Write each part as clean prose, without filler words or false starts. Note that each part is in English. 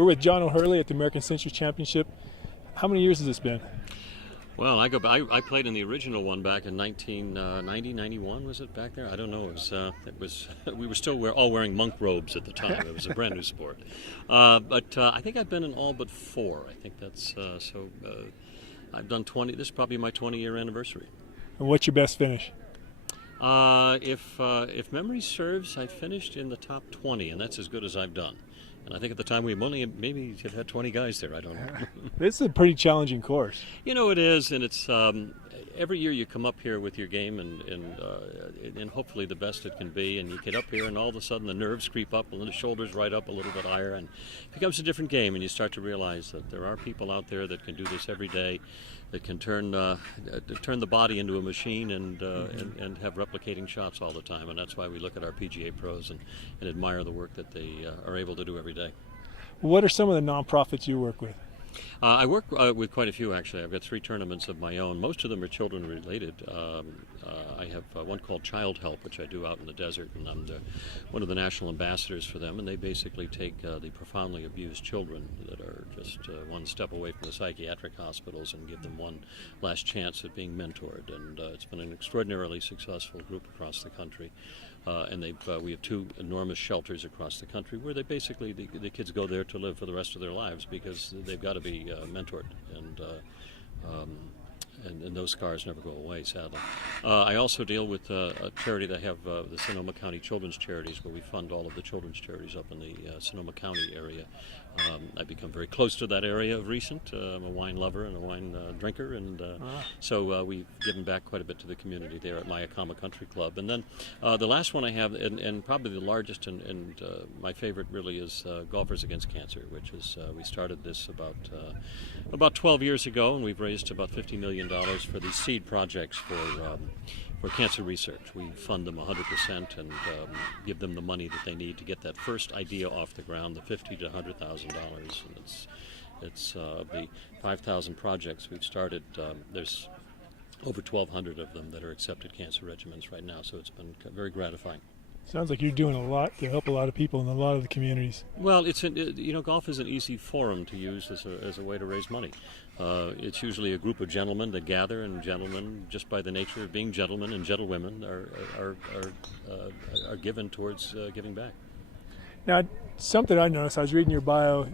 We're with John O'Hurley at the American Century Championship. How many years has this been? Well, I played in the original one back in 1990, 91, was it back there? I don't know. It was we were still all wearing monk robes at the time. It was a brand new sport. But I think I've been in all but 4. I think that's I've done 20. This is probably my 20-year anniversary. And what's your best finish? If memory serves, I finished in the top 20, and that's as good as I've done. And I think at the time we maybe have had 20 guys there. I don't know. This is a pretty challenging course. You know, it is, and it's every year you come up here with your game, and hopefully the best it can be, and you get up here, and all of a sudden the nerves creep up, and the shoulders right up a little bit higher, and it becomes a different game, and you start to realize that there are people out there that can do this every day, that can turn the body into a machine and have replicating shots all the time, and that's why we look at our PGA pros and admire the work that they are able to do every day. What are some of the nonprofits you work with? I work with quite a few, actually. I've got 3 tournaments of my own. Most of them are children related. I have one called Child Help, which I do out in the desert, and I'm one of the national ambassadors for them, and they basically take the profoundly abused children that are just one step away from the psychiatric hospitals and give them one last chance at being mentored, and it's been an extraordinarily successful group across the country. And we have 2 enormous shelters across the country where they basically the kids go there to live for the rest of their lives because they've got to be mentored, and those scars never go away, sadly. I also deal with a charity that I have, the Sonoma County Children's Charities, where we fund all of the children's charities up in the Sonoma County area. I've become very close to that area of recent. I'm a wine lover and a wine drinker, and so we've given back quite a bit to the community there at Mayakama Country Club. And then the last one I have, and probably the largest and my favorite really, is Golfers Against Cancer, which is we started this about 12 years ago, and we've raised about $50 million for these seed projects for cancer research. We fund them 100% and give them the money that they need to get that first idea off the ground, the $50,000 to $100,000. And it's the 5,000 projects we've started. There's over 1,200 of them that are accepted cancer regimens right now, so it's been very gratifying. Sounds like you're doing a lot to help a lot of people in a lot of the communities. Well, golf is an easy forum to use as a way to raise money. It's usually a group of gentlemen that gather, and gentlemen, just by the nature of being gentlemen and gentlewomen, are given towards giving back. Now, something I noticed, I was reading your bio.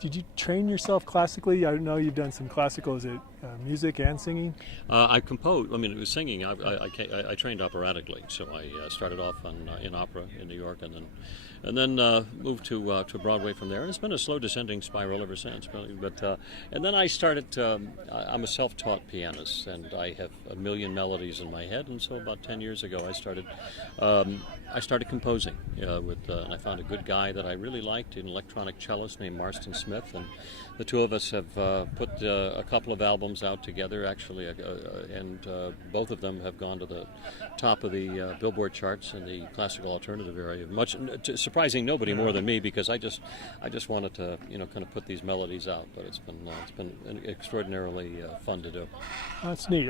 Did you train yourself classically? I know you've done some classical. Is it music and singing? I composed. I mean, it was singing. I trained operatically, so I started off in opera in New York, and then moved to Broadway from there. And it's been a slow descending spiral ever since. But and then I started. I'm a self-taught pianist, and I have a million melodies in my head. And so about 10 years ago, I started composing and I found a good guy that I really liked, an electronic cellist named Marston Smith, and the 2 of us have put a couple of albums out together, actually, and both of them have gone to the top of the Billboard charts in the classical alternative area. Much surprising nobody more than me, because I just wanted to kind of put these melodies out, but it's been extraordinarily fun to do. That's neat.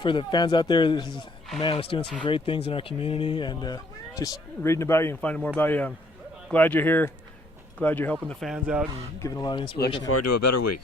For the fans out there, this is a man that's doing some great things in our community, and just reading about you and finding more about you, I'm glad you're here. Glad you're helping the fans out and giving a lot of inspiration. Looking forward to a better week.